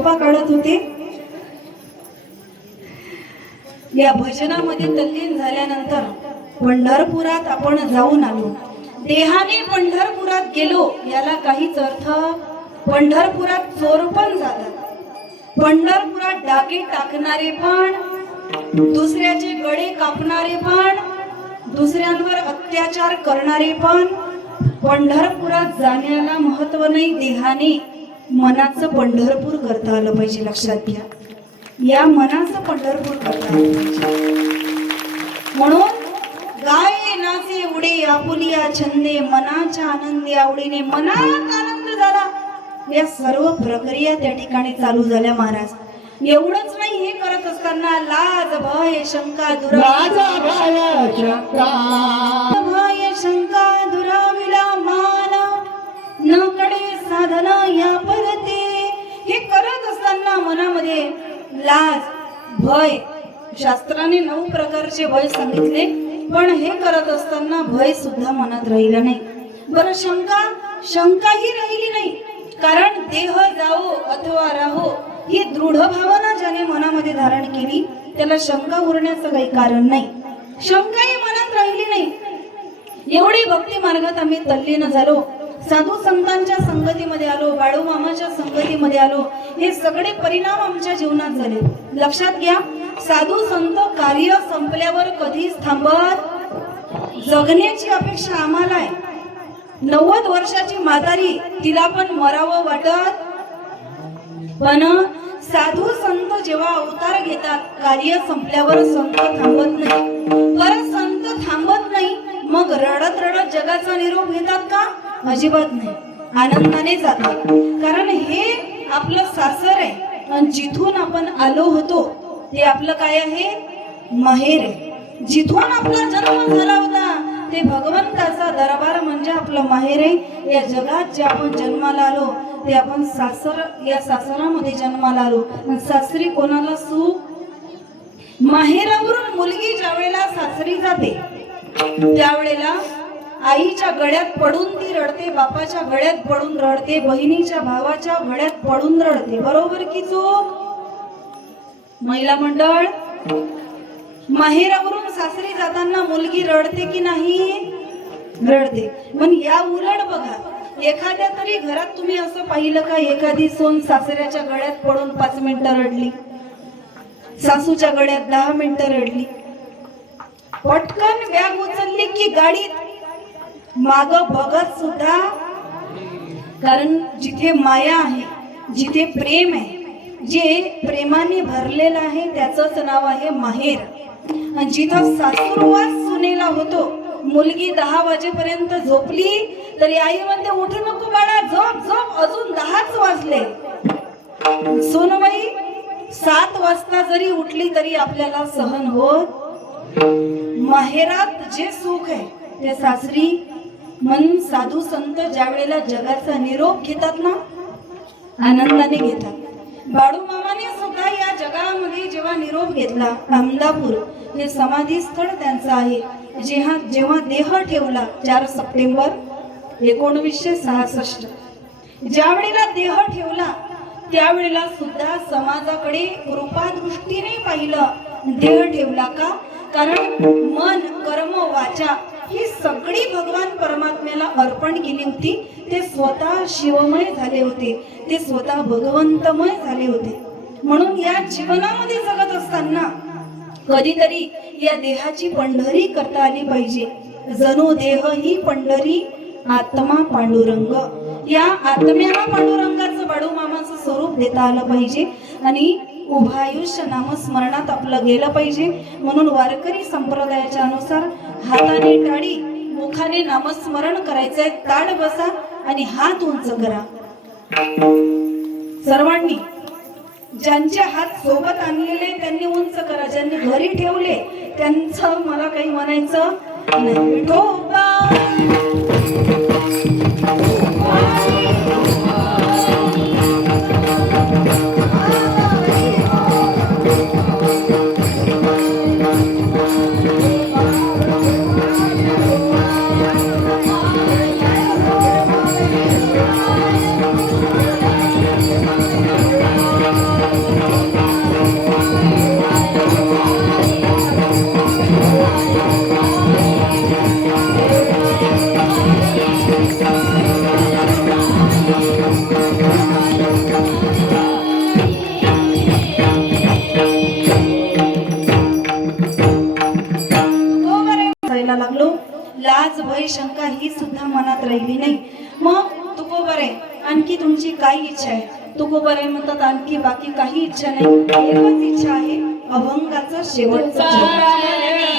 झोपा काढत होते. या भजनामध्ये तल्लीन झाल्यानंतर पंढरपुरात आपण जाऊन आलो. देहाने पंढरपुरात गेलो याला काहीच अर्थ. पंढरपुरात चोर पण जातात, पंढरपुरात डाके टाकणारे पण, दुसऱ्याचे गळे कापणारे पण, दुसऱ्यांवर अत्याचार करणारे पण. पंढरपुरात जाण्याला महत्व नाही. देहाने मनाचं पंढरपूर करता आलं पाहिजे. लक्षात घ्या, या मनाचं पंढरपूर करता आलं पाहिजे. म्हणून गाये नाचे उडे आपुलिया छंदे, मनाच्या आनंदी आवडीने. मनात आनंद झाला, या सर्व प्रक्रिया त्या ठिकाणी चालू झाल्या महाराज. एवढंच नाही, हे करत असताना लाज भय शंका दुराविला मान, न कडे साधना या परते. हे करत असताना मनामध्ये लाज भय, शास्त्राने 9 प्रकारचे भय सांगितले, पण हे करत असताना भय सुद्धा मनात राहिलं नाही. बरं, शंकाही राहिली नाही. कारण देह जाओ अथवा राहो ही दृढ भावना ज्याने मनामध्ये धारण केली त्याला शंका उरण्याचं काही कारण नाही. शंकाही मनात राहिली नाही. एवढी भक्ती मार्गात आम्ही तल्लीन झालो. साधू संतांच्या संगतीमध्ये आलो, बाळू मामाच्या संगतीमध्ये आलो. हे सगळे परिणाम आमच्या जीवनात झाले. लक्षात घ्या, साधू संत कार्य संपल्यावर कधीच थांबत. जगण्याची अपेक्षा आम्हाला आहे. 90 वर्षाची म्हातारी, तिला पण मरावं वाटत. पण साधू संत जेव्हा अवतार घेतात, कार्य संपल्यावर संत थांबत नाही. परत संत थांबत नाही, मग रडत रडत जगाचा निरोप घेतात का? अजिबात नाही. आनंदाने जातात. कारण हे आपलं सासर आहे आणि जिथून आपण आलो होतो ते आपलं काय आहे? माहेर आहे. जिथून आपला जन्म झाला होता ते भगवंताचा दरबार म्हणजे आपलं माहेर आहे. या जगात जे आपण जन्माला आलो ते आपण सासर, या सासरामध्ये जन्माला आलो. सासरी कोणाला सुख? माहेरावरून मुलगी ज्या वेळेला सासरी जाते त्यावेळेला आईच्या गळ्यात पडून ती रडते, बापाच्या गळ्यात पडून रडते, बहिणीच्या भावाच्या गळ्यात पडून रडते. बरोबर की चूक? महिला मंडळ, माहेरावरून सासरी जाताना मुलगी रडते की नाही? रडते. पण या उलट बघा, एखाद्या तरी घरात तुम्ही असं पाहिलं का एखादी सून सासऱ्याच्या गळ्यात पडून 5 मिनिटं रडली, सासूच्या गळ्यात 10 मिनिटं रडली, पटकन बॅग उचलली की गाडीत माग बघत सुद्धा. कारण जिथे माया आहे, जिथे प्रेम आहे, जे प्रेमाने भरलेलं आहे त्याचंच नाव आहे माहेर. आणि जिथं सासूरवास सुनेला होतो, मुलगी 10 वाजेपर्यंत झोपली तरी आई म्हणते उठू नको बाळा, झोप झोप, अजून 10च वाजले. सोनबाई 7 वाजता जरी उठली तरी आपल्याला सहन होत. माहेरात जे सुख आहे ते सासरी. मन साधू संत ज्या वेळेला जगाचा निरोप घेतात ना, आनंदाने घेतात. बाळू मामाने सुद्धा या जगामध्ये जेव्हा निरोप घेतला, अहमदापूर हे समाधी स्थळ त्यांचं आहे. जेव्हा देह ठेवला 4 सप्टेंबर 1966, ज्या वेळेला देह ठेवला त्यावेळेला सुद्धा समाजाकडे कृपादृष्टीने पाहिलं. देह ठेवला का? कारण मन, कर्म, वाचा ही सगळी भगवान परमात्म्याला अर्पण केली होती. ते स्वतः शिवमय झाले होते, ते स्वतः भगवंतमय झाले होते. म्हणून या जीवनामध्ये जगत असताना कधीतरी या देहाची पंढरी करता आली पाहिजे. जणू देह ही पंढरी, आत्मा पांडुरंग. या आत्म्याला पांडुरंगाचं, बाळू मामाचं स्वरूप देता आलं पाहिजे आणि उभं आयुष्य नामस्मरणात आपलं गेलं पाहिजे. म्हणून वारकरी संप्रदायाच्या अनुसार हाताने टाळी, मुखाने नामस्मरण करायचंय. ताड बसा आणि हात उंच करा. सर्वांनी ज्यांचे हात सोबत आणलेले त्यांनी उंच करा. ज्यांनी घरी ठेवले त्यांचं मला काही म्हणायचं नाही. विठोबा करायला लागलो. लाज भय शंका ही सुद्धा मनात राहिली नाही. मग तुकोबरे आणखी तुमची काय इच्छा आहे? तुकोबरे म्हणतात आणखी बाकी काही इच्छा नाही, एकच इच्छा आहे, अभंगाचा शेवटचा जप.